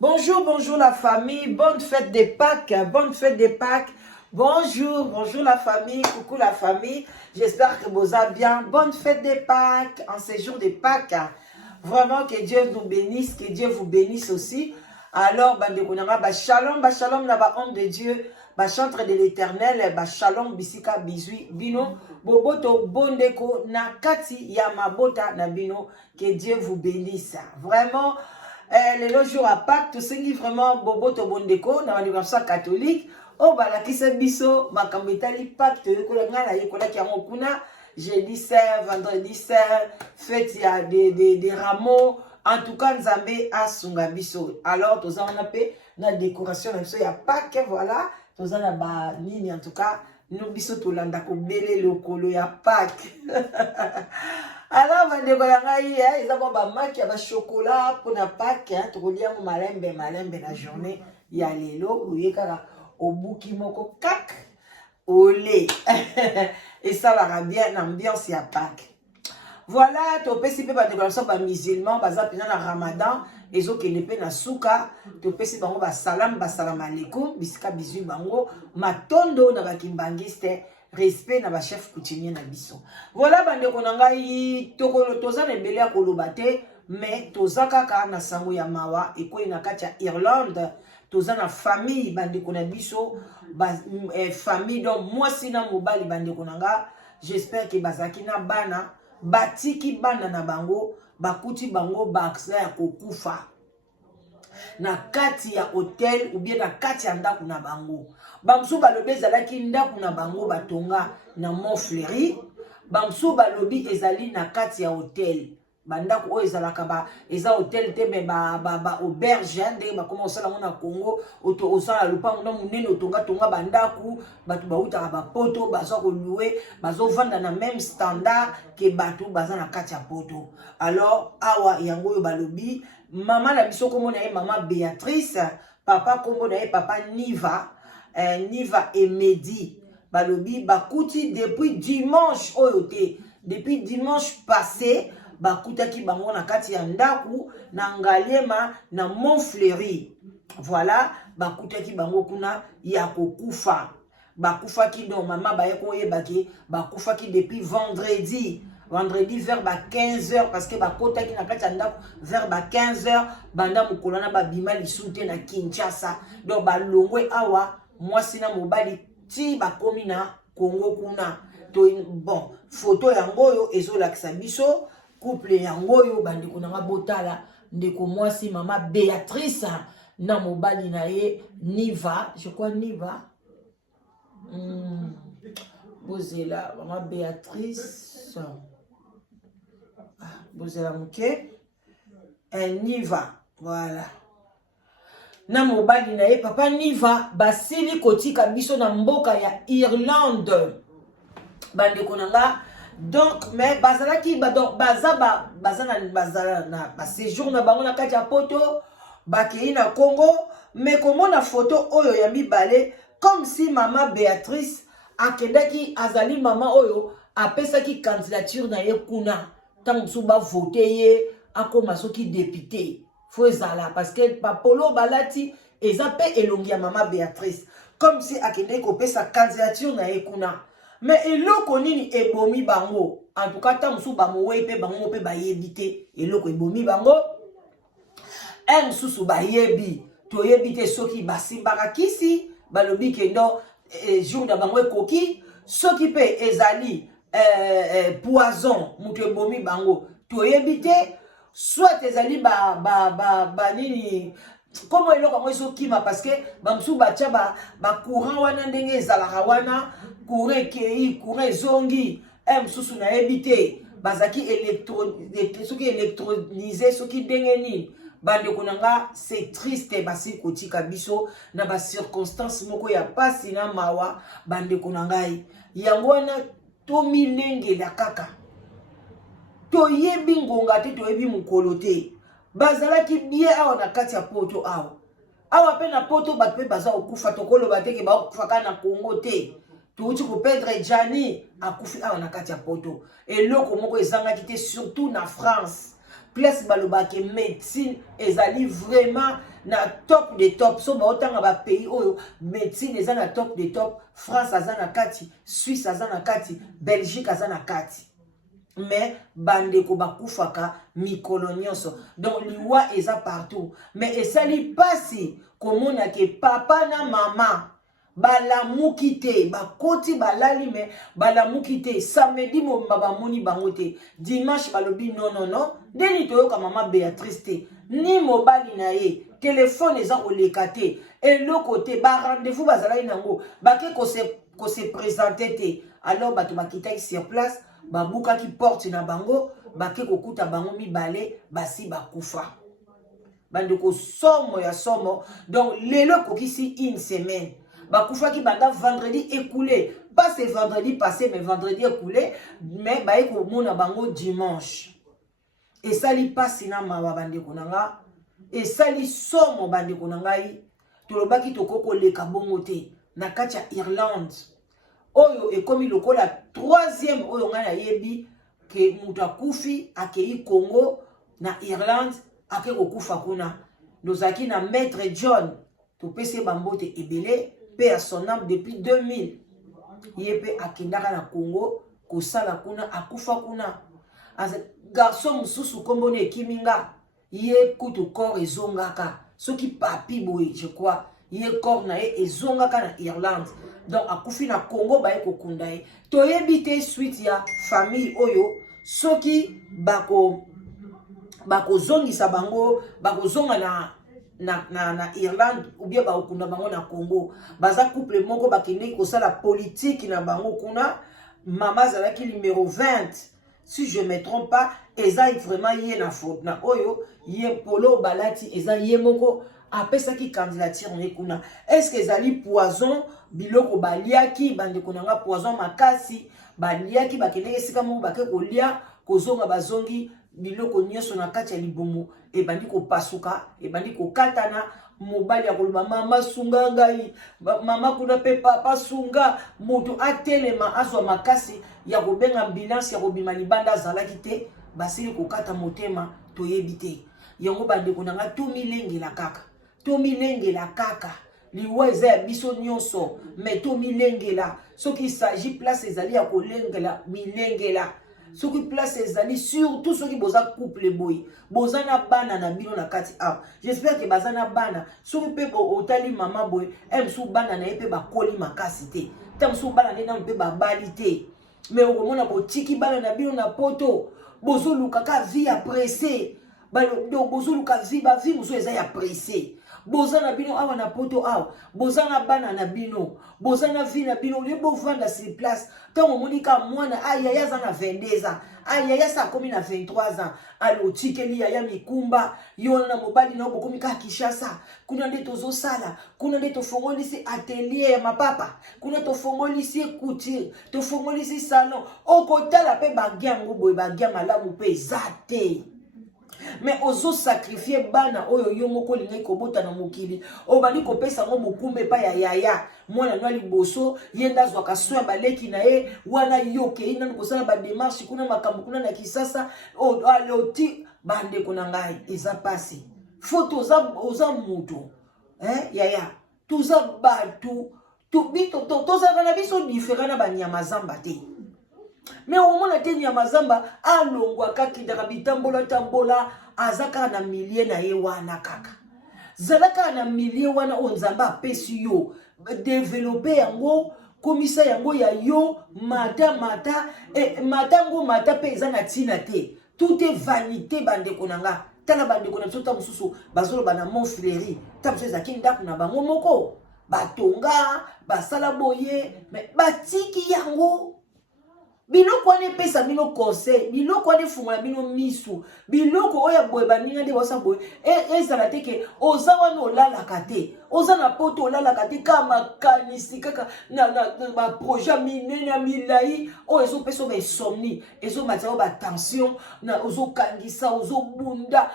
Bonjour, bonjour la famille, bonne fête des Pâques, bonne fête des Pâques. Bonjour, bonjour la famille, coucou la famille. J'espère que vous allez bien. Bonne fête des Pâques, en ces jours de Pâques. Vraiment que Dieu nous bénisse, que Dieu vous bénisse aussi. Alors, shalom, shalom, la homme de Dieu, chantre de l'éternel, shalom, bisika, bisui, bino, boboto, bondeko, na kati, yamabota, na bino, que Dieu vous bénisse. Vraiment, les jours à Pâques, tout ce qui vraiment boboto, bondeko, na l'église catholique, oh, balakisa biso, makambetali Pâques, te yokolanga, yokola kiamokuna, jeudi saint, vendredi saint, fête, il y a des rameaux. En tout cas, Nzambe a sunga biso. Alors, tous on a fait la décoration, il y a Pâques, voilà. Tous on a ba nini, en tout cas, nous biso tout landa ko belé lokolo ya Pâques. Alors, on décorer, ils ont ba maki, ba chocolat pour na Pâques, tout lié au malembe la journée. Il y a les lots, où il y a au bouki moko kak, au lait. Et ça va bien l'ambiance ya Pâques. Voilà, tu peux si pas déclaration par musulman, par exemple, dans le Ramadan, et autres qui ne peuvent pas souka, tu peux si bango ba salam alaikum, bisika bisu bango, matondo na ba kimbangiste, respect na ba chef coutumier na biso. Voilà bande konanga yi tokolo toza na belé ya kolobate, mais toza kaka na sango ya mawa e ko na kati ya Irlande, toza na famille bande kona biso, famille donc moi sina mobali bande konanga, j'espère que bazaki na bana batiki bana na bango bakuti bango baksela ya kokufa na kati ya hotel ou bien na kati ya ndaku na bango bamsu balobi ezalaki ndaku na bango batonga na Montfleury bamsu balobi ezali na kati ya hotel bandaku oyo ezalaka eza hotel te me ba auberge ndenge bakoma osala ngo na Congo osala lupango na munene otonga bandaku batu bautaka bapoto bazwa kolue bazovanda na même standard ke batu baza na kati ya poto. Alors awa yango oyo balobi mama na biso kombo na ye mama Béatrice, papa kombo na ye papa Niva, Niva et Medi balobi bakuti depuis dimanche oyo te, depuis dimanche passé bakutaki bango na kati ya ndaku na Ngaliema na Montfleury. Voilà, bakutaki bango kuna ya kokufa. Bakufaki donc mama baye ko yebaki bakufaki depuis vendredi vers 15h parce que bakotaki na kati ya ndaku vers 15h banda mukolana babima lisute na Kinshasa. Donc balongwe awa mwasi na mobali ti bakomi na Congo kuna. To bon, photo yango oyo ezolakisa biso couple yangoyo bandeko na botala ndeko mwasi mama Béatrice na mobali na ye Niva, je crois Niva. Bozela mama Béatrice. Bozela muke. Niva, voilà. Na mobali na ye papa Niva basili kotika biso na mboka ya Irlande. Bandeko na donc mais bazalaki donc bazala na séjour na bango na kati ya poto bakei na Congo, mais comment na photo oyo ya mibale comme si mama Béatrice akendaki azali mama oyo apesaki candidature na ye kuna tant suba voter ye akoma soki député faut ezala parce que papolo balati ezape elongi ya mama Béatrice comme si akendaki kopesa candidature na ye kuna. Mais eloko nini ebomi bango en tout cas tamusu bamowe pe bango pe bayebite eloko ebomi bango susu bayebi toyebite soki basimbaka kisi balobi kendo jour na bango ekoki soki pe ezali poison mutu ebomi bango toyebite soit ezali nini comme eloko ngo ezokima parce que bamsu batia ba courant wana ndenge ezalaka wana courant kei courant zongi mususu na ebite bazaki soki électrolysé soki ndenge nini bandeko nanga c'est triste basi kotika biso na ba circonstance moko ya pasi na mawa bandeko nangai yango wana tomilengela kaka toyebi ngonga te toyebi mukolo te bazalaki bien awa na kati ya poto awa pe na poto bato pe baza okufa tokoloba te ke bakufaka na Congo te tuuti kopedre Jani akufi awa na kati ya poto eloko moko ezangaki te surtout na France place balobaki médecine ezali vraiment na top de top. So baotanga ba pays oyo médecine eza na top de top. France aza na kati, Suisse aza na kati, Belgique aza na kati. Mais bandeko bakufaka mikolo nyonso. Donc liwa eza partout. Mais esali pasi komona ke papa na mama balamuki te, bakoti balali me balamuki te. Samedi momba bamoni bango te. Dimanche balobi non non non. Deni toyoka mama Béatrice te. Ni mobali na ye. Téléphone eza oleka te. Et le côté ba rendez-vous bazalaki nango. Bake ko se présenter te. Alors bato bakitaki sur place. Babuka ki porte na bango, bake kokuta bango mibale, basi bakufa. Bandeko somo ya somo, donc lelo kokisi une semaine. Bakufa ki banda vendredi écoulé, pas ce vendredi passé, mais vendredi écoulé, mais baye ko mona bango dimanche. Et sali pasi na mawa bandeko nanga, et sali somo bandeko nangai, tolobaki tokoko leka bongo te, na kati ya Irlande. Oyo ekomi lokola troisième oyo nga na yebi ke mutu akufi akei Congo na Irlande ake kokufa kuna. Nozaki na maître John topese bambote ebele pe à son âme depuis 2000. Yepe akendaka na Congo kosala kuna akufa kuna. As garçon mususu kombo ne kiminga ye kutu corps ezongaka soki papi boy je crois ye corps na ye ezongaka na Irlande. Donc akufi na Congo baye kokunda ye. Toyebi te suite ya famille oyo soki bako zongisa bango bako zonga na Irlande ou bien bakunda bango na Congo. Baza couple moko bakende kosala politique na bango kuna. Mama zalaki numéro 20. Si je me trompe pas, eza vraiment yé na faute na oyo yé polo balati eza yé moko apesaki candidature ne kuna. Est-ce que ezali poison biloko baliaki bande konanga poison makasi baliaki bakende esika moko bake kolia kozonga bazongi biloko nyonso na kati ya libumu ebandi kopasuka ebandi kokatana mobali ya koloba mama sunga ngai mama kuna pe papa sunga moto atelema azwa makasi ya kobenga ambulance ya kobima libanda azalaki te basili kokata motema toyebi te yango bande konanga to milengela kaka to milengela kaka liwa eza ya biso nyonso mais to milengela soki il s'agit place ezali ya kolengela milengela soki place ezali surtout soki boza couple boy boza na bana na bino na kati ah j'espère que baza na bana soki pe otali mama boy emsu bana na ye pe bakoli makasi te tamsu bana ne na mpe babali te mais okomona botiki bana na bino na poto bozoluka ka vie apressé bozoluka vie ba vie mosu eza ya pressé boza na bino awa na poto awa boza na bana na bino boza na vie na bino le bovanda sur place tango monika mwana ayaya za na 22 ans ayaya sa komi na 23 ans alo tikeli yaya mikumba yona mobali na bokomi ka Kishasa kuna nde tozosala kuna nde tofongolisi atelier ya mapapa kuna tofongolisi couture tofongolisi salon okotala pe bagiango boy bagia malamu pe zate. Mais ozo sacrifier bana oyo yo moko lingi kobota na mokili obandi kopesa ngo mokumbe pa ya yaya mwana nwa liboso yenda zwaka soin baleki na ye wana yoke ina kosala ba démarche kuna makambo kuna na Kisasa o aloti bande kuna ngai eza pasi photo oza mutu yaya tuza batu tu bito toza na biso différent na banyama zamba te. Mais au moment où nyama zamba alongwa kakidaka bitambola tambola azaka na milie na ye wana kaka zalaka na milie wana onzamba apesi yo développer yango komisa yango ya yo mata matango mata pe eza na tina te tout est vanité bande konanga tala bande kona tsota mususu bazolo bana Montfleury tamso ezaki ndako na bango moko batonga basala boye mais batiki yango biloko wane pesa bino conseil biloko wane fungola bino misu biloko oya boye baninga nde bosa boye ezala te ke oza wana olalaka te oza na poto olalaka te ka makanisi kaka na baprojet minene ya milai oyo ezopesa oyo insomnie ezomatia oyo batension ozokangisa ozobunda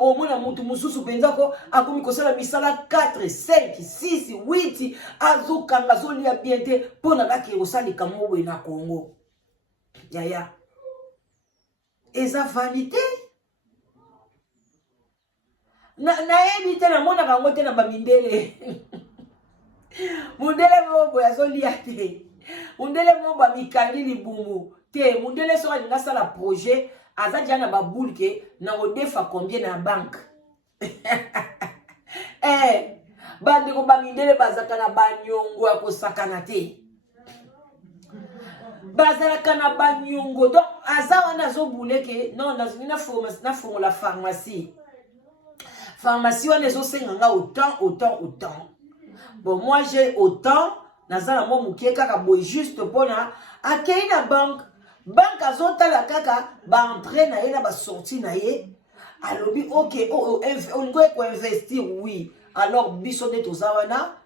omona mutu mosusu mpenza ko akomi kosala misala 4 5 6 8 azokanga azolia bien te mpo na kaka osalika mo boye na Congo. Yaya, eza vanité. nayebi te namona kango te na bamindele mundele mobo azolia te mundele mobo amikali libumu te mundele so alinga sala projet aza dia na baboule ke na odefa combien na banque bandeko bamindele bazaka na banyongo ya kosakana te bazalaka na banyongo donc aza wana azobule ke non na fongola pharmacie wana ezosenga nga autant bon moi j'ai autant naza na mwa mokie kaka boye juste mpona akei na banque azotala kaka baentrée na ye na basortie na ye alobi ok olingo ekoinvestir oui alors biso nde toza wana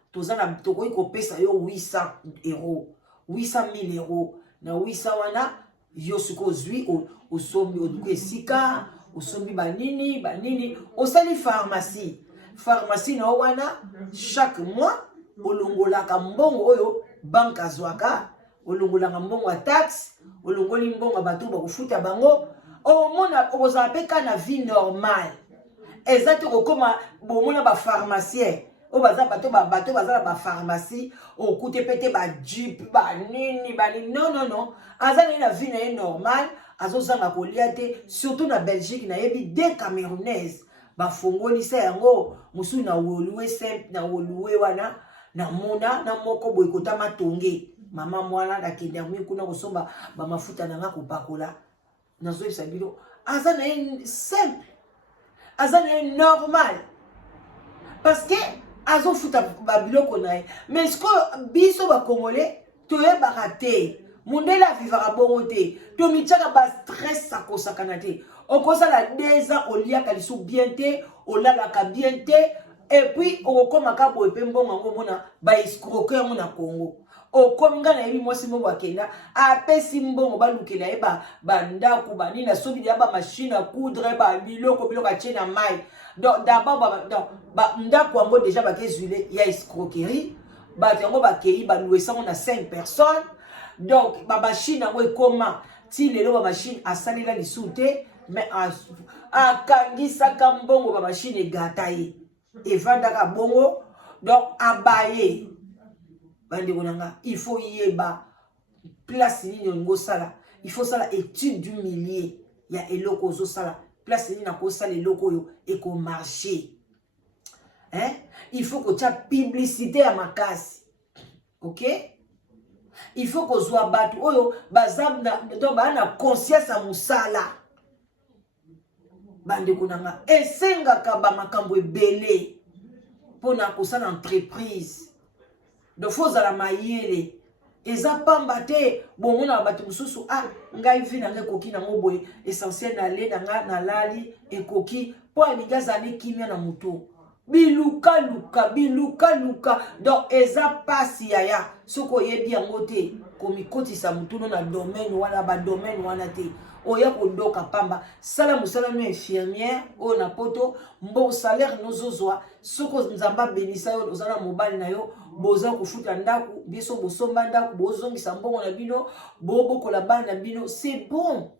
tokoki kopesa yo 800 euros 800 000 euros na 800 wana yo siko ozwi osombi oduku esika osombi banini osali pharmacie na wana chaque mois olongolaka mbongo oyo banque azwaka olongolaka mbongo ya taxe olongoli mbongo bato bakofuta bango omona okozala mpe ka na vie normale eza te kokoma bomona bapharmacien oyo bato baza na bapharmacie okute pete bajupe banini non aza na vie na ye normale azozanga kolia te surtout na Belgique nayebi de camerounaise bafongolisa yango mosusu na wolue simple na wolue wana namona na moko boye kotama tonge mama mwana nakende yango kuna kosomba bamafuta nanga kopakola nazoyebisa bino aza na ye simple aza na ye normal parce que azofuta babiloko na ye mais sikoyo biso bakongole toyebaka te mundele avivaka bongo te tomitiaka bastress akosakana te okosala 2 ans oliaka lisu bien te olalaka bien te et puis okomaka boye mpe mbongo yango mona baescroke yango na Congo okomi nga nayebi mwasi mbongo akenda apesi mbongo balukela ye bandako banini asobi ya bamashine ya coudre biloko atie na mai donc d'abord ndako yango déjà bakezwile ya escroquerie bato yango bakei balouwe sango na 5 personnes donc bamashine yango ekoma ti lelo bamashine asalela lisu te mais akangisaka mbongo bamashine egata ye evandaka bongo donc abaye bandeko nanga il faut yeba place nini olingo sala il faut sala étude du millier ya eloko ozosala place nini nakosala eloko oyo ekomarché il faut kotia publicité ya makasi ok il faut kozwa bato oyo baza na conscience ya mosala bandeko nanga esengaka bamakambo ebele mpona kosala entreprise donc faut ozala mayele eza pamba te bomona bato mosusu ngai vi nanga ekoki nango boye essentiel na le nanga nalali ekoki mpo alingi azali kimia na moto bilukaluka donc eza pasi yaya soki oyebi yango te komikotisa motuno na domaine wana badomaine wana te oya kodoka pamba sala mosala no infirmière oyo na poto mbo salaire nozozwa soki nzambe abenisa yo oza na mobali na yo boza kofuta ndako biso bosomba ndako bozongisa mbongo na bino bobokola bana na bino c'est bon.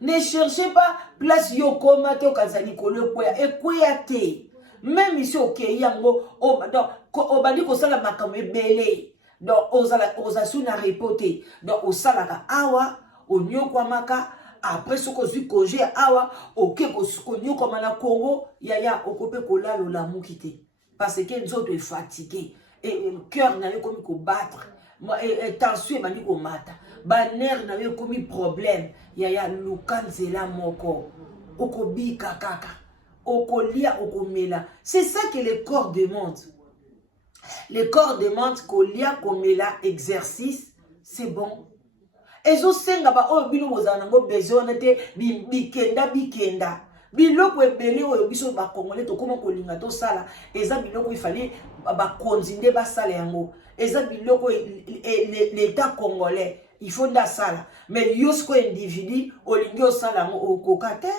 Ne cherchez pas place yo koma te okaza likolo ekweya te même ici okei yango obandi kosala makambo ebele donc oza su na repote donc osalaka awa onyokwamaka après soki ozwi congé awa oke konyokwama na Congo yaya okope kolalola moki te parce que nzoto efatigué et cœur na yo ekomi kobattre tension ebandi komata banerve na yo ekomi problème yaya luka nzela moko okobika kaka okolia okomela. C'est ça que le corps demande. Le corps demande kolia komela exercice, c'est bon. Ezosenga ba oyo bino bozana ngo besoin te bikenda biloko ebele oyo biso ba congolais to koma kolinga to sala eza biloko ifali ba konzinde ba sala yango eza biloko l'état congolais il faut nda sala mais yosko individu olingi osala ngo okokate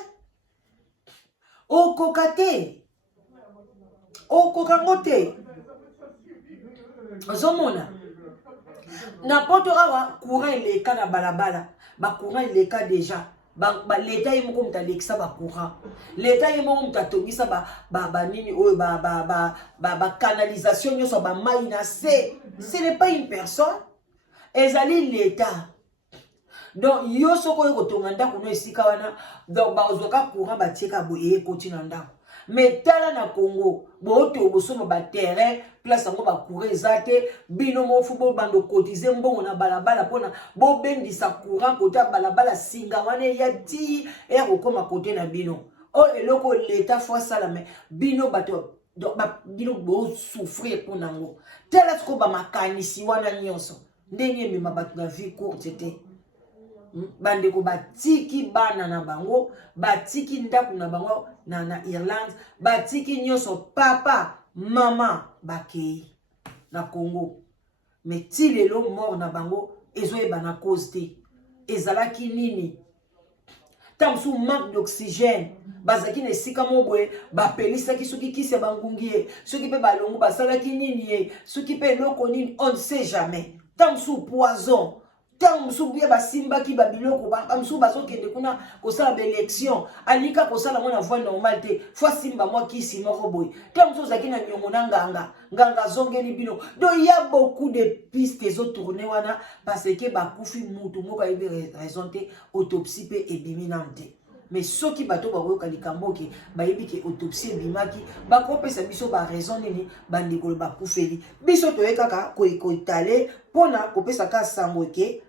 okokango te ozomona na poto awa courant eleka na balabala ba courant eleka déjà l'État est mon ta lexa ba courant. L'État est mon ta tobisa ba nini o ba canalisation yo so ba maina ce n'est pas une personne. Ezali l'État. Donc yo soko yo kotonga ndako no esika wana donc ba ozoka courant ba tieka boye kotina ndako. Mais tala na Congo, boto bosoma ba terrain, place ngo ba courir ezate, bino mo fubo bando cotiser mbongo na balabala pona bo bendisa courant kota balabala singa wana ya ti e kokoma kote na bino. O eloko l'État fois ça la mais bino bato donc bino bo souffrir pour nango. Tala sko ba makanisi wana nyonso. Ndenge mema bato na vie courte te. Bandeko batiki bana na bango, batiki ndaku na bango na Irlande, batiki nyonso papa, maman bakei na Congo. Mais ti lelo mort na bango, ezoyeba na cause te. Ezalaki nini? Tamsu manque d'oxygène. Bazaki ne sika mobwe, ba pelisa ki soki kisi bangungie, soki pe balongo basalaki nini ye, soki pe loko nini, on ne sait jamais. Tamsu poison. Tant msubuye basimba ki babiloko msubu bazokende kuna kosala ba élection alika kosala mona voie normale te fois simba moi kisi moko boy tant msubu zaki na nyongo na nganga zongeli bino donc il y a beaucoup de pistes qui ont tourné wana parce que bakufi mutu moko ayebi raison te autopsie pe ebimi nante mais ceux qui bato bakoyoka likambo ke bayebi ke autopsie ebimaki bakopesa biso ba raison nini bandeko bakufeli biso toyekaka koitale pona kopesa ka sango ke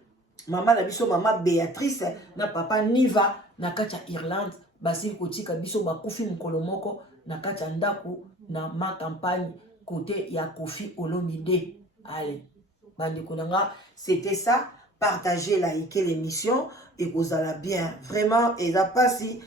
maman na biso maman Béatrice na papa Niva na kati ya Irlande basili kotika biso bakufi mukolo moko na kati ya ndako na ma campagne côté ya Kofi Olomide. Allez bandeko nanga c'était ça, partagez, likez l'émission et vous allez bien vraiment. Et là passi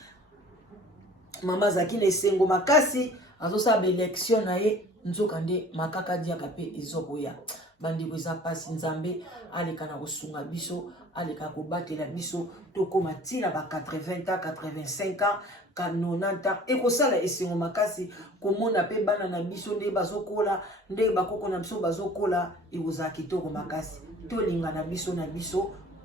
maman zaki ne sengo makasi azosa ba élection na ye nzokande makaka dia kape ezokoya bandeko za pasi nzambe aleka na kosunga biso aleka kobatela biso tokoma tina ba 80 ans 85 ans 90 ans ekosala esengo makasi komona pe bana na biso nde bazokola nde bakoko na biso bazokola ekozala kitoko makasi tolinga na biso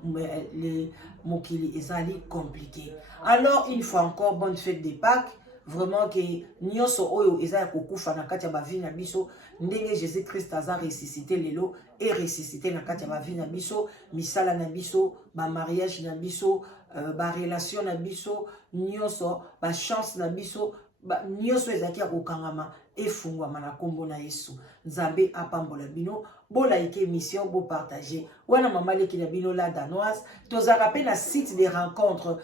le mokili ezali compliqué. Alors une fois encore bonne fête de Pâques. Vraiment que nyonso oyo ezaya kokufa na kati ya bavi na biso ndenge Jésus Christ aza ressuscité lelo et ressuscité na kati ya bavi na biso misala na biso ba mariage na biso ba relation na biso nyonso ba chance na biso nyonso ezaki ya kokangama efungwama na kombo na Yesu. Nzambe apambola bino bola ike émission bo partager wana mama leki na bino la danoise tozaka pe na site de rencontre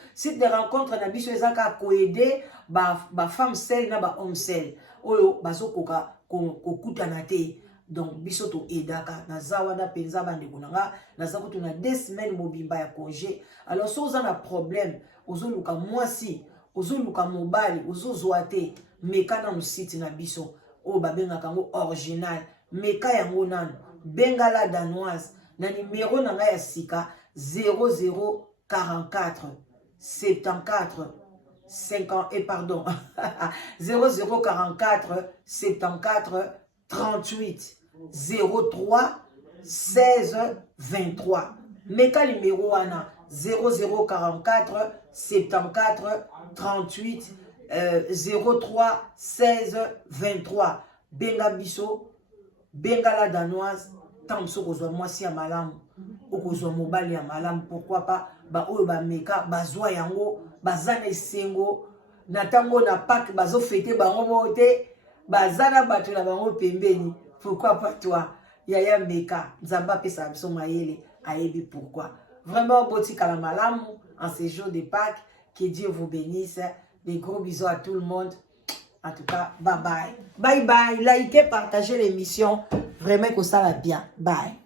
na biso ezaka koede ba femme seule na ba homme seul oyo bazokoka kokutana te. Donc biso to edaka na zawana penza bandeko nanga naza kutu na 2 semaines mobimba ya congé. Alors so oza na problème ozoluka mwasi ozoluka mobali ozozwa te meka na site na biso o babengaka ngo original meka yango nano benga la danoise na numéro na nga ya sika 0044 74 50 et pardon 0044 74 38 03 16 23 meka numéro wana 0044 74 38 03 16 23 benga biso benga la danoise tant so kozwa mwasi ya malamu okozwa mobali ya malamu pourquoi pas ba oyo ba meka bazwa yango bazana esengo na tango na Pâques bazo fêter bango mote bazana bato na bango pembeni pourquoi pas toi yaya meka nzamba pesa biso mayele ayebi pourquoi vraiment botika la malamu en ces jours de Pâques. Que Dieu vous bénisse. Des gros bisous à tout le monde. En tout cas, bye bye. Bye bye. Likez, partagez l'émission. Vraiment que ça va bien. Bye.